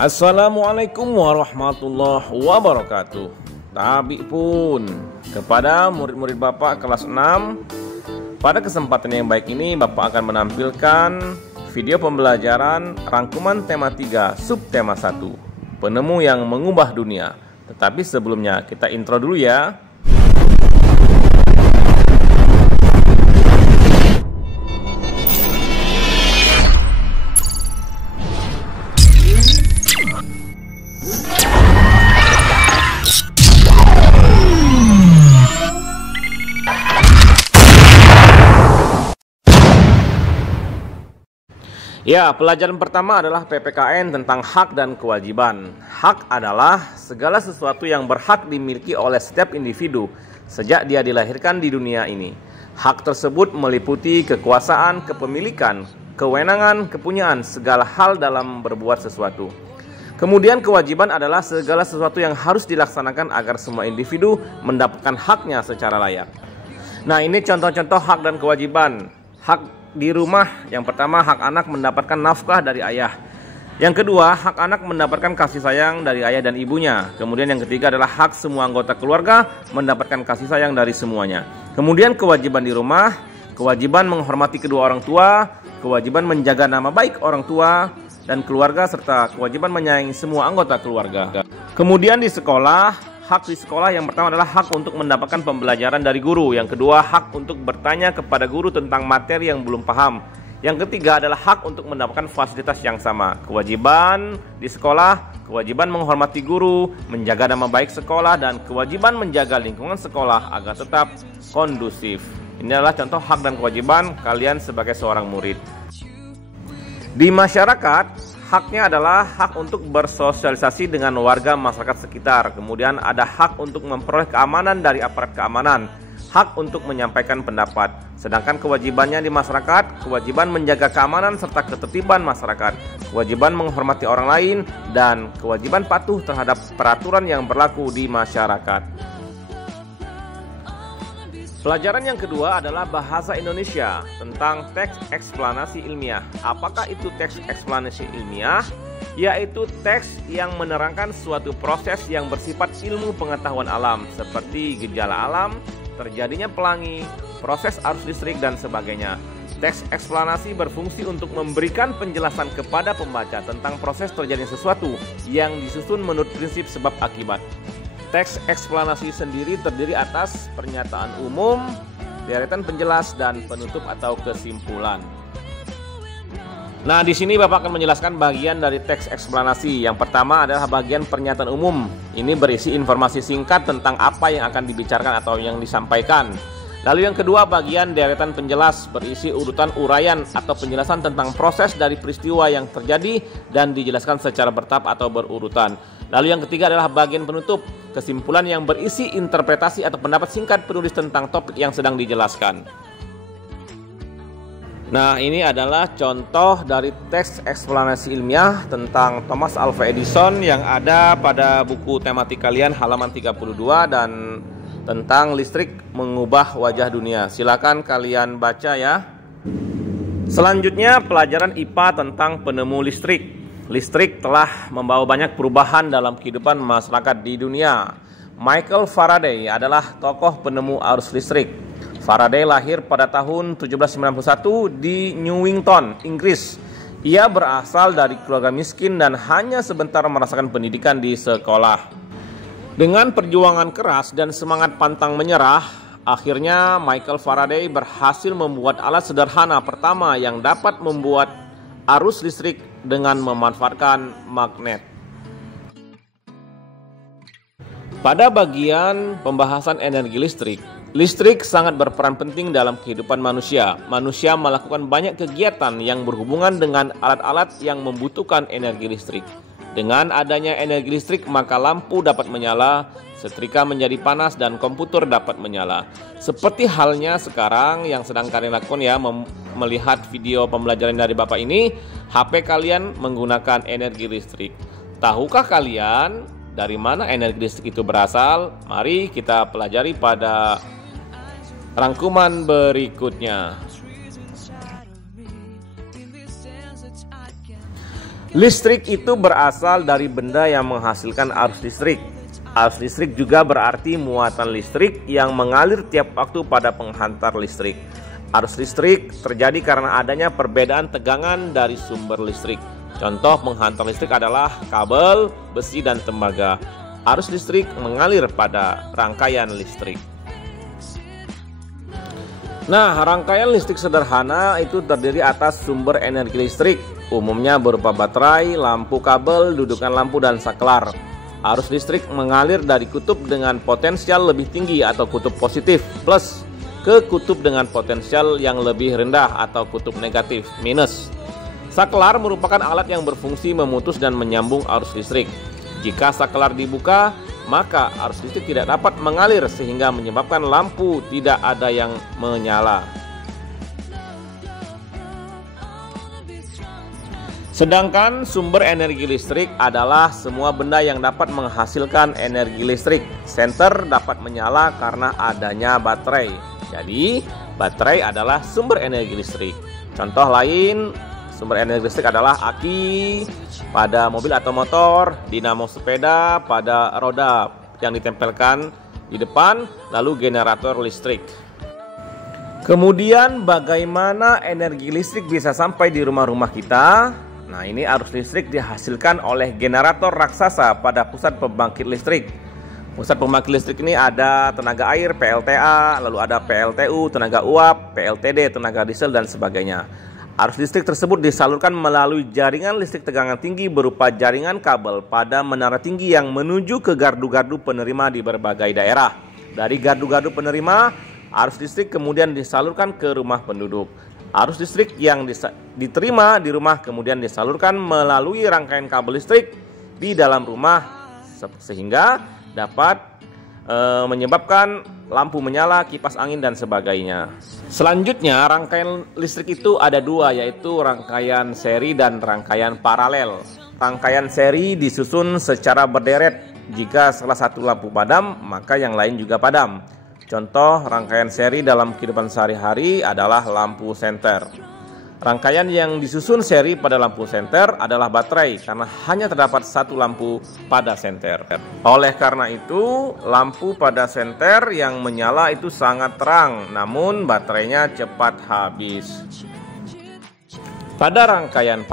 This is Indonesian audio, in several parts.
Assalamualaikum warahmatullahi wabarakatuh. Tabi pun kepada murid-murid Bapak kelas 6. Pada kesempatan yang baik ini Bapak akan menampilkan video pembelajaran rangkuman tema 3 subtema 1, penemu yang mengubah dunia. Tetapi sebelumnya kita intro dulu ya. Ya, pelajaran pertama adalah PPKN tentang hak dan kewajiban. Hak adalah segala sesuatu yang berhak dimiliki oleh setiap individu sejak dia dilahirkan di dunia ini. Hak tersebut meliputi kekuasaan, kepemilikan, kewenangan, kepunyaan, segala hal dalam berbuat sesuatu. Kemudian kewajiban adalah segala sesuatu yang harus dilaksanakan agar semua individu mendapatkan haknya secara layak. Nah, ini contoh-contoh hak dan kewajiban. Hak di rumah, yang pertama hak anak mendapatkan nafkah dari ayah. Yang kedua, hak anak mendapatkan kasih sayang dari ayah dan ibunya. Kemudian yang ketiga adalah hak semua anggota keluarga mendapatkan kasih sayang dari semuanya. Kemudian kewajiban di rumah, kewajiban menghormati kedua orang tua, kewajiban menjaga nama baik orang tua dan keluarga, serta kewajiban menyayangi semua anggota keluarga. Kemudian di sekolah, hak di sekolah yang pertama adalah hak untuk mendapatkan pembelajaran dari guru. Yang kedua, hak untuk bertanya kepada guru tentang materi yang belum paham. Yang ketiga adalah hak untuk mendapatkan fasilitas yang sama. Kewajiban di sekolah, kewajiban menghormati guru, menjaga nama baik sekolah, dan kewajiban menjaga lingkungan sekolah agar tetap kondusif. Ini adalah contoh hak dan kewajiban kalian sebagai seorang murid. Di masyarakat, haknya adalah hak untuk bersosialisasi dengan warga masyarakat sekitar. Kemudian ada hak untuk memperoleh keamanan dari aparat keamanan, hak untuk menyampaikan pendapat. Sedangkan kewajibannya di masyarakat, kewajiban menjaga keamanan serta ketertiban masyarakat, kewajiban menghormati orang lain, dan kewajiban patuh terhadap peraturan yang berlaku di masyarakat. Pelajaran yang kedua adalah bahasa Indonesia tentang teks eksplanasi ilmiah. Apakah itu teks eksplanasi ilmiah? Yaitu teks yang menerangkan suatu proses yang bersifat ilmu pengetahuan alam seperti gejala alam, terjadinya pelangi, proses arus listrik, dan sebagainya. Teks eksplanasi berfungsi untuk memberikan penjelasan kepada pembaca tentang proses terjadinya sesuatu yang disusun menurut prinsip sebab akibat. Teks eksplanasi sendiri terdiri atas pernyataan umum, deretan penjelas, dan penutup atau kesimpulan. Nah, di sini Bapak akan menjelaskan bagian dari teks eksplanasi. Yang pertama adalah bagian pernyataan umum. Ini berisi informasi singkat tentang apa yang akan dibicarakan atau yang disampaikan. Lalu yang kedua, bagian deretan penjelas, berisi urutan uraian atau penjelasan tentang proses dari peristiwa yang terjadi dan dijelaskan secara bertahap atau berurutan. Lalu yang ketiga adalah bagian penutup, kesimpulan yang berisi interpretasi atau pendapat singkat penulis tentang topik yang sedang dijelaskan. Nah, ini adalah contoh dari teks eksplanasi ilmiah tentang Thomas Alva Edison yang ada pada buku tematik kalian halaman 32 dan tentang listrik mengubah wajah dunia. Silakan kalian baca ya. Selanjutnya pelajaran IPA tentang penemu listrik. Listrik telah membawa banyak perubahan dalam kehidupan masyarakat di dunia. Michael Faraday adalah tokoh penemu arus listrik. Faraday lahir pada tahun 1791 di Newington, Inggris. Ia berasal dari keluarga miskin dan hanya sebentar merasakan pendidikan di sekolah. Dengan perjuangan keras dan semangat pantang menyerah, akhirnya Michael Faraday berhasil membuat alat sederhana pertama yang dapat membuat arus listrik dengan memanfaatkan magnet. Pada bagian pembahasan energi listrik, listrik sangat berperan penting dalam kehidupan manusia. Manusia melakukan banyak kegiatan yang berhubungan dengan alat-alat yang membutuhkan energi listrik. Dengan adanya energi listrik, maka lampu dapat menyala, setrika menjadi panas, dan komputer dapat menyala. Seperti halnya sekarang yang sedang kalian lakukan ya, melihat video pembelajaran dari Bapak ini, HP kalian menggunakan energi listrik. Tahukah kalian dari mana energi listrik itu berasal? Mari kita pelajari pada rangkuman berikutnya. Listrik itu berasal dari benda yang menghasilkan arus listrik. Arus listrik juga berarti muatan listrik yang mengalir tiap waktu pada penghantar listrik. Arus listrik terjadi karena adanya perbedaan tegangan dari sumber listrik. Contoh penghantar listrik adalah kabel, besi, dan tembaga. Arus listrik mengalir pada rangkaian listrik. Nah, rangkaian listrik sederhana itu terdiri atas sumber energi listrik, umumnya berupa baterai, lampu kabel, dudukan lampu, dan saklar. Arus listrik mengalir dari kutub dengan potensial lebih tinggi atau kutub positif plus ke kutub dengan potensial yang lebih rendah atau kutub negatif minus. Saklar merupakan alat yang berfungsi memutus dan menyambung arus listrik. Jika saklar dibuka, maka arus listrik tidak dapat mengalir sehingga menyebabkan lampu tidak ada yang menyala. Sedangkan sumber energi listrik adalah semua benda yang dapat menghasilkan energi listrik. Senter dapat menyala karena adanya baterai. Jadi, baterai adalah sumber energi listrik. Contoh lain, sumber energi listrik adalah aki pada mobil atau motor, dinamo sepeda pada roda yang ditempelkan di depan, lalu generator listrik. Kemudian bagaimana energi listrik bisa sampai di rumah-rumah kita? Nah, ini arus listrik dihasilkan oleh generator raksasa pada pusat pembangkit listrik. Pusat pembangkit listrik ini ada tenaga air, PLTA, lalu ada PLTU, tenaga uap, PLTD, tenaga diesel, dan sebagainya. Arus listrik tersebut disalurkan melalui jaringan listrik tegangan tinggi berupa jaringan kabel pada menara tinggi yang menuju ke gardu-gardu penerima di berbagai daerah. Dari gardu-gardu penerima, arus listrik kemudian disalurkan ke rumah penduduk. Arus listrik yang diterima di rumah kemudian disalurkan melalui rangkaian kabel listrik di dalam rumah sehingga dapat menyebabkan lampu menyala, kipas angin, dan sebagainya. Selanjutnya, rangkaian listrik itu ada dua, yaitu rangkaian seri dan rangkaian paralel. Rangkaian seri disusun secara berderet. Jika salah satu lampu padam, maka yang lain juga padam. Contoh rangkaian seri dalam kehidupan sehari-hari adalah lampu senter. Rangkaian yang disusun seri pada lampu senter adalah baterai karena hanya terdapat satu lampu pada senter. Oleh karena itu, lampu pada senter yang menyala itu sangat terang, namun baterainya cepat habis. Pada rangkaian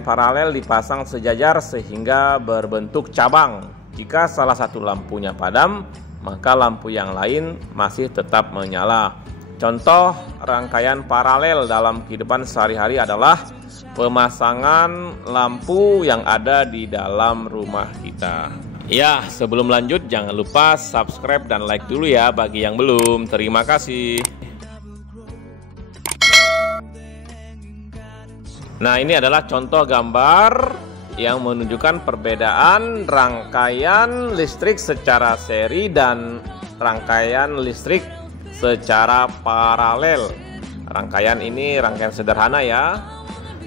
paralel dipasang sejajar sehingga berbentuk cabang. Jika salah satu lampunya padam, maka lampu yang lain masih tetap menyala. Contoh rangkaian paralel dalam kehidupan sehari-hari adalah pemasangan lampu yang ada di dalam rumah kita. Ya, sebelum lanjut jangan lupa subscribe dan like dulu ya bagi yang belum. Terima kasih. Nah, ini adalah contoh gambar yang menunjukkan perbedaan rangkaian listrik secara seri dan rangkaian listrik secara paralel. Rangkaian ini rangkaian sederhana ya.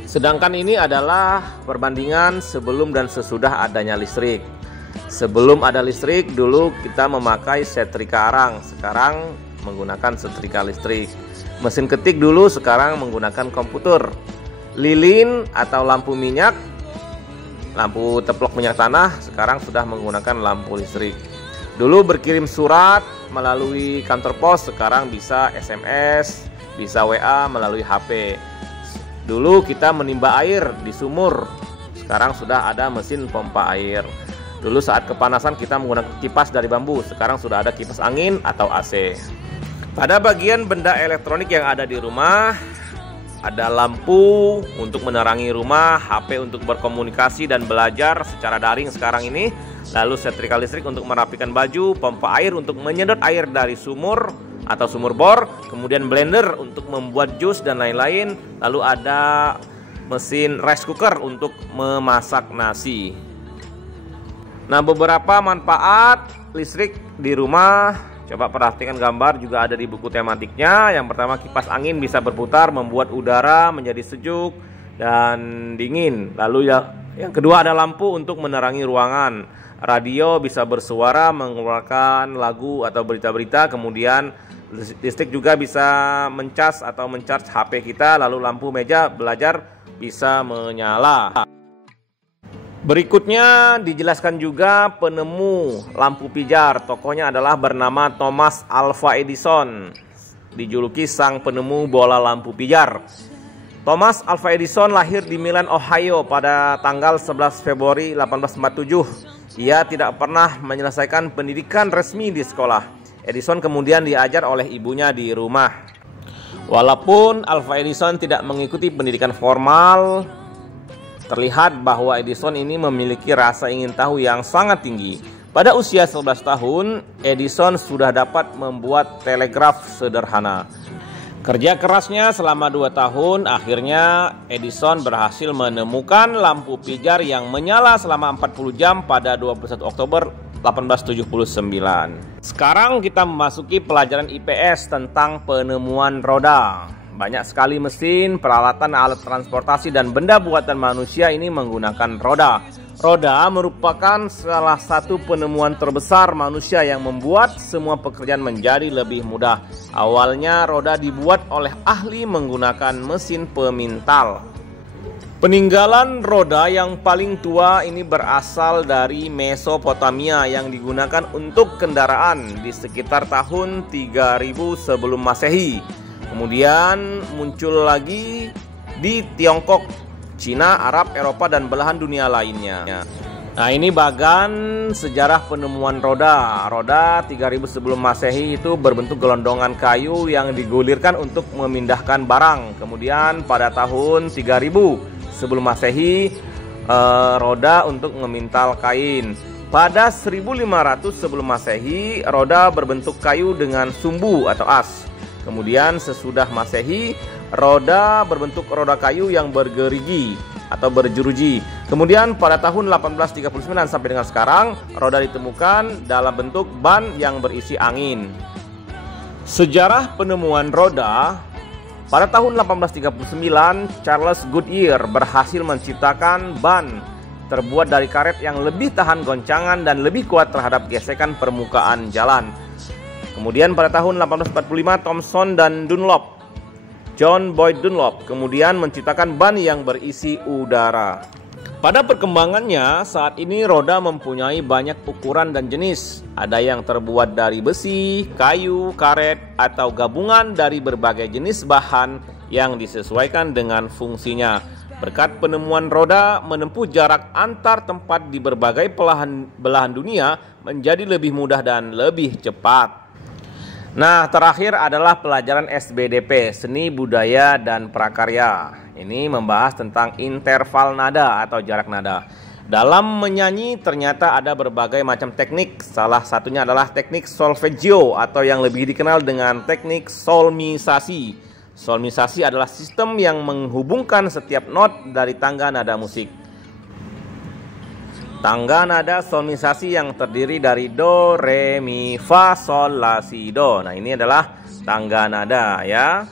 Sedangkan ini adalah perbandingan sebelum dan sesudah adanya listrik. Sebelum ada listrik, dulu kita memakai setrika arang, sekarang menggunakan setrika listrik. Mesin ketik dulu, sekarang menggunakan komputer. Lilin atau lampu minyak, lampu teplok minyak tanah, sekarang sudah menggunakan lampu listrik. Dulu berkirim surat melalui kantor pos, sekarang bisa SMS, bisa WA melalui HP. Dulu kita menimba air di sumur, sekarang sudah ada mesin pompa air. Dulu saat kepanasan kita menggunakan kipas dari bambu, sekarang sudah ada kipas angin atau AC. Pada bagian benda elektronik yang ada di rumah, ada lampu untuk menerangi rumah, HP untuk berkomunikasi dan belajar secara daring sekarang ini, lalu setrika listrik untuk merapikan baju, pompa air untuk menyedot air dari sumur atau sumur bor, kemudian blender untuk membuat jus dan lain-lain, lalu ada mesin rice cooker untuk memasak nasi. Nah, beberapa manfaat listrik di rumah, coba perhatikan gambar juga ada di buku tematiknya. Yang pertama, kipas angin bisa berputar membuat udara menjadi sejuk dan dingin. Lalu yang kedua ada lampu untuk menerangi ruangan. Radio bisa bersuara mengeluarkan lagu atau berita-berita. Kemudian listrik juga bisa mencas atau mencharge HP kita. Lalu lampu meja belajar bisa menyala. Berikutnya dijelaskan juga penemu lampu pijar. Tokohnya adalah bernama Thomas Alva Edison, dijuluki sang penemu bola lampu pijar. Thomas Alva Edison lahir di Milan, Ohio pada tanggal 11 Februari 1847. Ia tidak pernah menyelesaikan pendidikan resmi di sekolah. Edison kemudian diajar oleh ibunya di rumah. Walaupun Alva Edison tidak mengikuti pendidikan formal, terlihat bahwa Edison ini memiliki rasa ingin tahu yang sangat tinggi. Pada usia 11 tahun, Edison sudah dapat membuat telegraf sederhana. Kerja kerasnya selama 2 tahun, akhirnya Edison berhasil menemukan lampu pijar yang menyala selama 40 jam pada 21 Oktober 1879. Sekarang kita memasuki pelajaran IPS tentang penemuan roda. Banyak sekali mesin, peralatan, alat transportasi, dan benda buatan manusia ini menggunakan roda. Roda merupakan salah satu penemuan terbesar manusia yang membuat semua pekerjaan menjadi lebih mudah. Awalnya roda dibuat oleh ahli menggunakan mesin pemintal. Peninggalan roda yang paling tua ini berasal dari Mesopotamia yang digunakan untuk kendaraan di sekitar tahun 3000 sebelum Masehi. Kemudian muncul lagi di Tiongkok, Cina, Arab, Eropa, dan belahan dunia lainnya. Nah, ini bagan sejarah penemuan roda. Roda 3000 sebelum Masehi itu berbentuk gelondongan kayu yang digulirkan untuk memindahkan barang. Kemudian pada tahun 3000 sebelum Masehi, roda untuk memintal kain. Pada 1500 sebelum Masehi, roda berbentuk kayu dengan sumbu atau as. Kemudian sesudah Masehi, roda berbentuk roda kayu yang bergerigi atau berjeruji. Kemudian pada tahun 1839 sampai dengan sekarang, roda ditemukan dalam bentuk ban yang berisi angin. Sejarah penemuan roda. Pada tahun 1839, Charles Goodyear berhasil menciptakan ban terbuat dari karet yang lebih tahan goncangan dan lebih kuat terhadap gesekan permukaan jalan. Kemudian pada tahun 1845, Thomson dan Dunlop, John Boyd Dunlop, kemudian menciptakan ban yang berisi udara. Pada perkembangannya, saat ini roda mempunyai banyak ukuran dan jenis. Ada yang terbuat dari besi, kayu, karet, atau gabungan dari berbagai jenis bahan yang disesuaikan dengan fungsinya. Berkat penemuan roda, menempuh jarak antar tempat di berbagai belahan dunia menjadi lebih mudah dan lebih cepat. Nah, terakhir adalah pelajaran SBDP, Seni Budaya dan Prakarya. Ini membahas tentang interval nada atau jarak nada. Dalam menyanyi ternyata ada berbagai macam teknik. Salah satunya adalah teknik solfeggio atau yang lebih dikenal dengan teknik solmisasi. Solmisasi adalah sistem yang menghubungkan setiap not dari tangga nada musik. Tangga nada solmisasi yang terdiri dari do, re, mi, fa, sol, la, si, do. Nah, ini adalah tangga nada ya.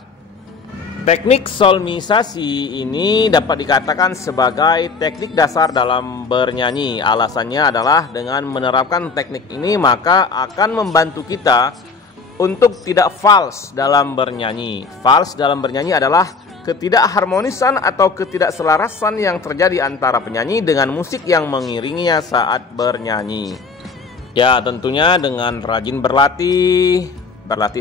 Teknik solmisasi ini dapat dikatakan sebagai teknik dasar dalam bernyanyi. Alasannya adalah dengan menerapkan teknik ini maka akan membantu kita untuk tidak fals dalam bernyanyi. Fals dalam bernyanyi adalah ketidakharmonisan atau ketidakselarasan yang terjadi antara penyanyi dengan musik yang mengiringinya saat bernyanyi. Ya, tentunya dengan rajin berlatih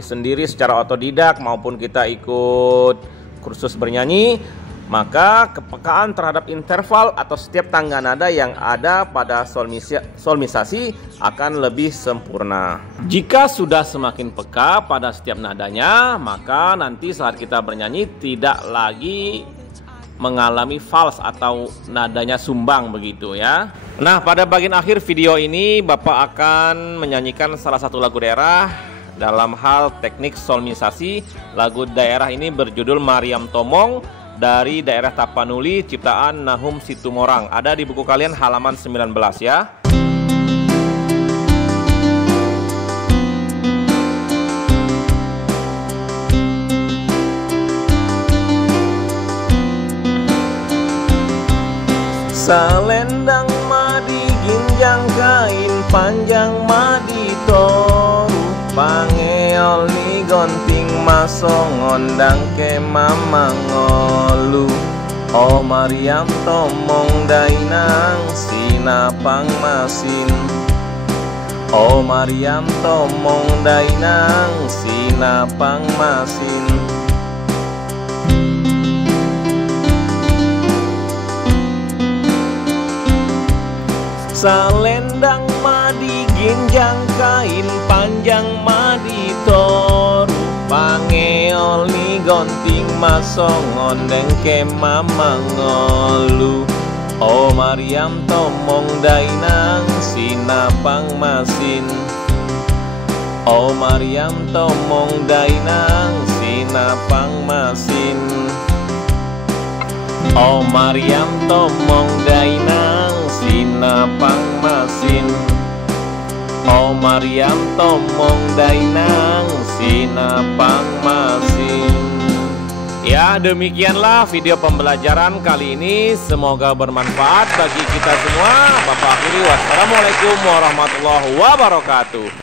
sendiri secara otodidak maupun kita ikut kursus bernyanyi, maka kepekaan terhadap interval atau setiap tangga nada yang ada pada solmisasi akan lebih sempurna. Jika sudah semakin peka pada setiap nadanya, maka nanti saat kita bernyanyi tidak lagi mengalami fals atau nadanya sumbang begitu ya. Nah, pada bagian akhir video ini Bapak akan menyanyikan salah satu lagu daerah dalam hal teknik solmisasi. Lagu daerah ini berjudul Mariam Tomong dari daerah Tapanuli, ciptaan Nahum Situmorang. Ada di buku kalian halaman 19 ya. Salendang madi ginjang kain panjang madi toru pangeol ni gonting masong ngondang ke mama ngolu O Mariam tomong dainang sinapang masin. O Mariam tomong dainang sinapang masin. Salendang madi ginjang kain panjang madi toru. Pangeol ni gonting masong ondeng ke mamang ngolu. O Mariam tomong dainang sinapang masin. O Mariam tomong dainang sinapang masin. O Mariam tomong dainang sinapang masin. O Mariam tomong dainang sinapang masin. Ya, demikianlah video pembelajaran kali ini. Semoga bermanfaat bagi kita semua. Bapak akhiri, wassalamualaikum warahmatullahi wabarakatuh.